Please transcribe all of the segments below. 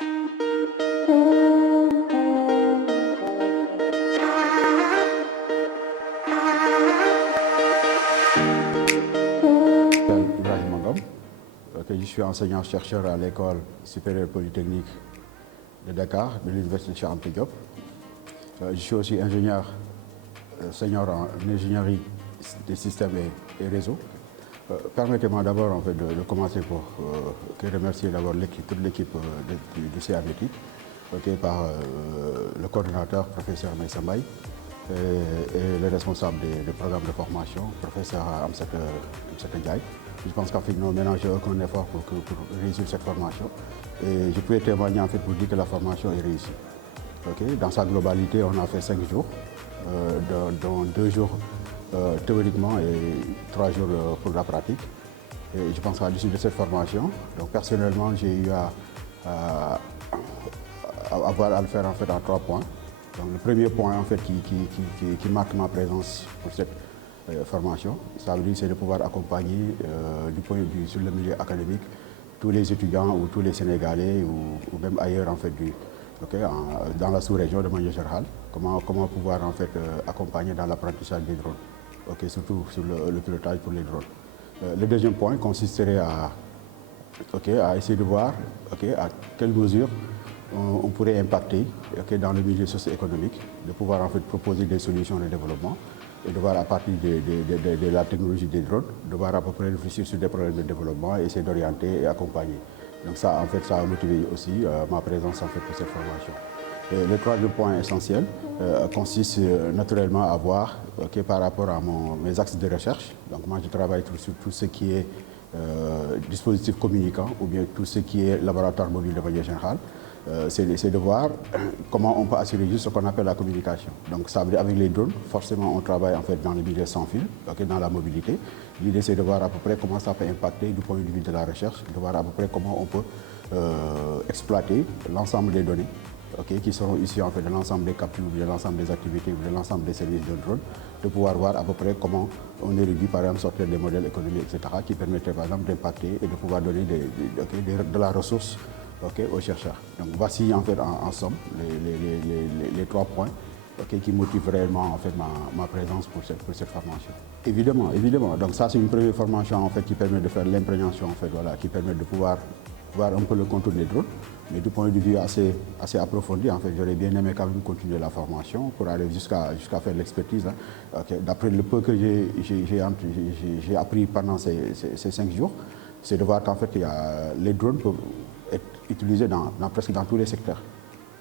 Ibrahim Ngom, je suis enseignant-chercheur à l'École supérieure polytechnique de Dakar, de l'Université Cheikh Anta Diop. Je suis aussi ingénieur senior en ingénierie des systèmes et réseaux. Permettez-moi d'abord en fait, de commencer pour remercier d'abord toute l'équipe du CABETI, par le coordinateur, professeur Maïssa Mbaye, et le responsable des programmes de formation, professeur Amsata Ndiaye. Je pense qu'en fait, nous n'avons ménagé aucun effort pour réussir cette formation. Et je peux témoigner en fait pour dire que la formation est réussie. Dans sa globalité, on a fait 5 jours, dont 2 jours théoriquement et 3 jours pour la pratique. Et je pense qu'à l'issue de cette formation, donc personnellement, j'ai eu à le faire en fait en 3 points. Donc le premier point en fait qui marque ma présence pour cette formation, ça veut dire c'est de pouvoir accompagner du point de vue sur le milieu académique tous les étudiants ou tous les Sénégalais ou même ailleurs en fait dans la sous-région de manière générale, comment pouvoir en fait accompagner dans l'apprentissage des drones, surtout sur le pilotage pour les drones. Le deuxième point consisterait à essayer de voir à quelle mesure on pourrait impacter dans le milieu socio-économique, de pouvoir en fait proposer des solutions de développement et de voir à partir de la technologie des drones, de voir à peu près réfléchir sur des problèmes de développement et essayer d'orienter et accompagner. Donc ça, en fait, ça a motivé aussi ma présence en fait pour cette formation. Et le troisième point essentiel consiste naturellement à voir par rapport à mes axes de recherche. Donc moi, je travaille sur tout ce qui est dispositif communicant ou bien tout ce qui est laboratoire mobile de manière générale. C'est de voir comment on peut assurer juste ce qu'on appelle la communication. Donc ça veut dire avec les drones, forcément on travaille en fait dans le milieu sans fil, dans la mobilité. L'idée c'est de voir à peu près comment ça peut impacter du point de vue de la recherche, de voir à peu près comment on peut exploiter l'ensemble des données qui seront issues en fait de l'ensemble des captures, de l'ensemble des activités, de l'ensemble des services de drone, de pouvoir voir à peu près comment on érudit par exemple sortir des modèles économiques, etc., qui permettraient par exemple d'impacter et de pouvoir donner de la ressource aux chercheurs. Donc voici en fait en somme les 3 points qui motivent réellement en fait ma présence pour cette formation. Évidemment. Donc ça c'est une première formation en fait qui permet de faire l'imprégnation en fait, qui permet de pouvoir voir un peu le contour des drones, mais du point de vue assez approfondi en fait, j'aurais bien aimé quand même continuer la formation pour aller jusqu'à faire l'expertise. D'après le peu que j'ai appris pendant ces 5 jours, c'est de voir qu'en fait les drones peuvent être utilisés presque dans tous les secteurs.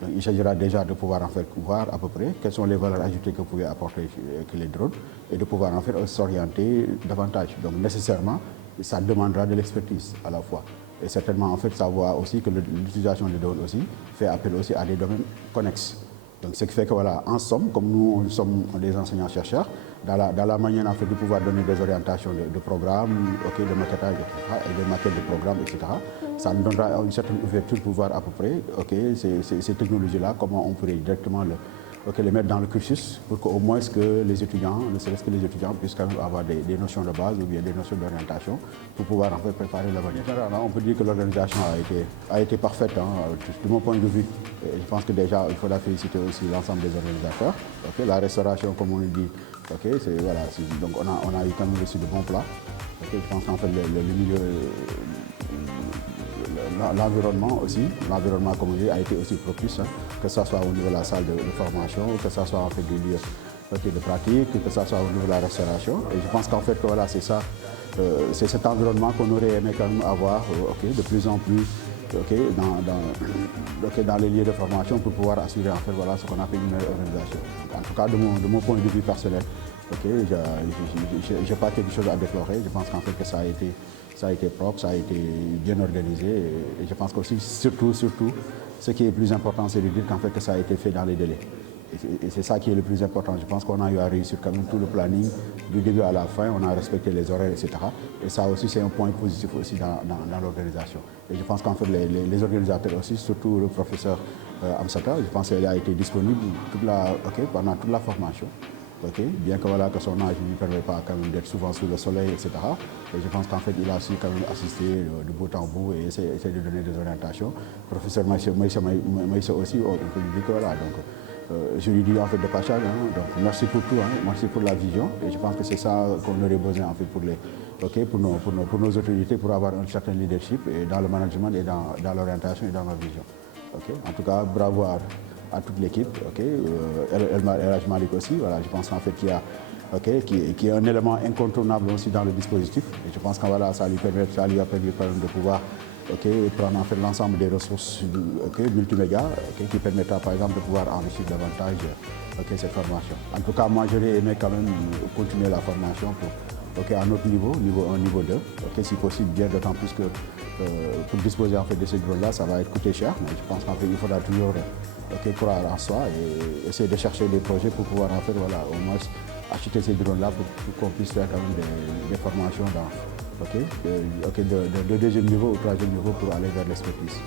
Donc, il s'agira déjà de pouvoir en fait voir à peu près quelles sont les valeurs ajoutées que pouvaient apporter les drones et de pouvoir en fait s'orienter davantage. Donc nécessairement, ça demandera de l'expertise à la fois. Et certainement en fait savoir aussi que l'utilisation des drones aussi fait appel aussi à des domaines connexes. Donc ce qui fait que voilà, en somme, comme nous sommes des enseignants-chercheurs, dans la manière en fait, de pouvoir donner des orientations de programmes, de maquettage, etc., et de maquettes de programmes, etc., ça nous donnera une certaine ouverture pour voir à peu près ces technologies-là, comment on pourrait directement les mettre dans le cursus pour qu'au moins les étudiants, ne serait-ce que les étudiants puissent quand même avoir des notions de base ou bien des notions d'orientation pour pouvoir en fait préparer l'avenir. On peut dire que l'organisation a été parfaite de mon point de vue. Et je pense que déjà il faudra féliciter aussi l'ensemble des organisateurs. La restauration, comme on le dit, donc on a eu quand même reçu de bons plats. Je pense qu'en fait le milieu, l'environnement aussi, comme on dit, a été aussi propice, que ce soit au niveau de la salle de formation, que ce soit en fait du lieu de pratique, que ce soit au niveau de la restauration. Et je pense qu'en fait voilà, c'est ça, c'est cet environnement qu'on aurait aimé quand même avoir de plus en plus dans les lieux de formation pour pouvoir assurer en fait voilà ce qu'on appelle une meilleure organisation. Donc, en tout cas de mon point de vue personnel, j'ai pas quelque chose à déplorer. Je pense qu'en fait que ça a été propre, ça a été bien organisé et je pense qu'aussi surtout ce qui est le plus important c'est de dire qu'en fait que ça a été fait dans les délais. Et c'est ça qui est le plus important. Je pense qu'on a eu à réussir quand même tout le planning du début à la fin, on a respecté les horaires, etc. Et ça aussi c'est un point positif aussi dans l'organisation. Et je pense qu'en fait les organisateurs aussi, surtout le professeur Amsata, je pense qu'il a été disponible pendant toute la formation. bien que, voilà, que son âge ne lui permet pas quand même d'être souvent sous le soleil, etc. Et je pense qu'en fait, il a su quand même assister de bout en bout et essayer de donner des orientations. Professeur Maïssa aussi, on peut lui dire que voilà, donc, je lui dis en fait de passage, donc merci pour tout, merci pour la vision, et je pense que c'est ça qu'on aurait besoin en fait pour nos autorités, pour avoir un certain leadership et dans le management et dans l'orientation et dans la vision. En tout cas, bravo à toute l'équipe. El Hadj Malick aussi, voilà, je pense en fait qu'il y a qui est un élément incontournable aussi dans le dispositif. Et je pense que voilà, ça lui a permis quand même de pouvoir prendre en fait l'ensemble des ressources multimédia qui permettra par exemple de pouvoir enrichir davantage cette formation. En tout cas, moi j'aurais aimé quand même continuer la formation pour à notre niveau 1, niveau 2, si possible bien, d'autant plus que pour disposer en fait de ces drones-là, ça va coûter cher, mais je pense qu'en fait il faudra toujours croire en soi et essayer de chercher des projets pour pouvoir en fait voilà, au moins acheter ces drones-là pour qu'on puisse faire quand même des formations de deuxième niveau ou troisième niveau pour aller vers l'expertise.